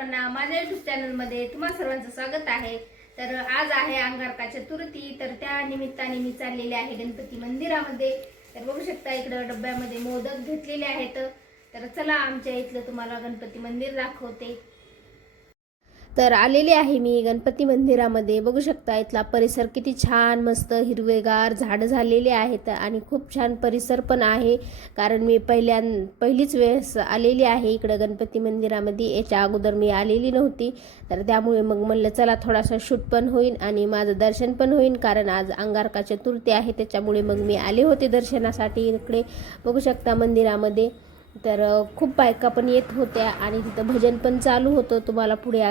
सर्वांना माझ्या YouTube चॅनलमध्ये तुम्हा सर्वांचं स्वागत आहे। तर आज आहे अंगारका चतुर्थी, तर त्या निमित्ताने मी चाललेले आहे गणपती मंदिरामध्ये। तर बघू शकता इकडे डब्यामध्ये मोदक घेतलेले आहेत। तर चला आमच्या इथलं तुम्हाला गणपती मंदिर दाखवते। तर आलेले आहे मी गणपती मंदिरामध्ये। बघू शकता इथला परिसर किती छान मस्त हिरवेगार झाड झालेले आहेत आणि खूप छान परिसर पण आहे, कारण मी पहिलीच वेळेस आलेली आहे इकडे गणपती मंदिरामध्ये। याच्या अगोदर मी आलेली नव्हती, तर त्यामुळे मग म्हणलं चला थोडासा शूट पण होईल आणि माझं दर्शन पण होईल, कारण आज अंगारका चतुर्थी आहे त्याच्यामुळे मग मी आले होते दर्शनासाठी इकडे। बघू शकता मंदिरामध्ये तर खूप बायका पण येत होत्या आणि तिथं भजन पण चालू होतं। तुम्हाला पुढे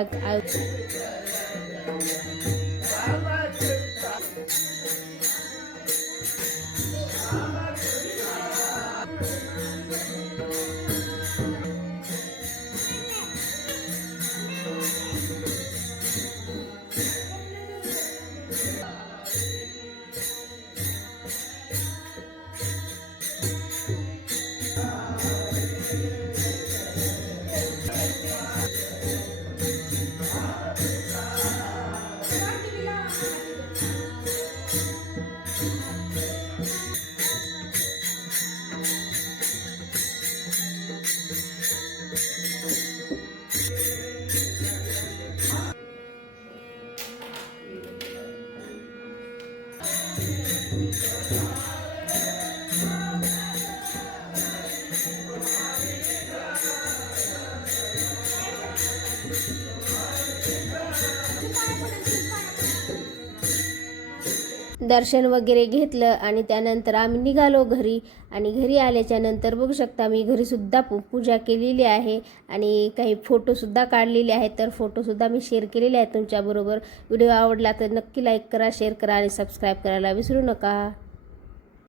दर्शन वगैरे घेतलं आणि त्यानंतर आम्ही निघालो घरी। आणि घरी आल्याच्या नंतर बघू शकता मी घरी सुद्धा पूजा केलेली आहे आणि काही फोटो सुद्धा काढलेले आहेत। तर फोटो सुद्धा मी शेअर केलेले आहेत तुमच्याबरोबर। व्हिडिओ आवडला तर नक्की लाईक करा, शेअर करा आणि सबस्क्राईब करायला विसरू नका।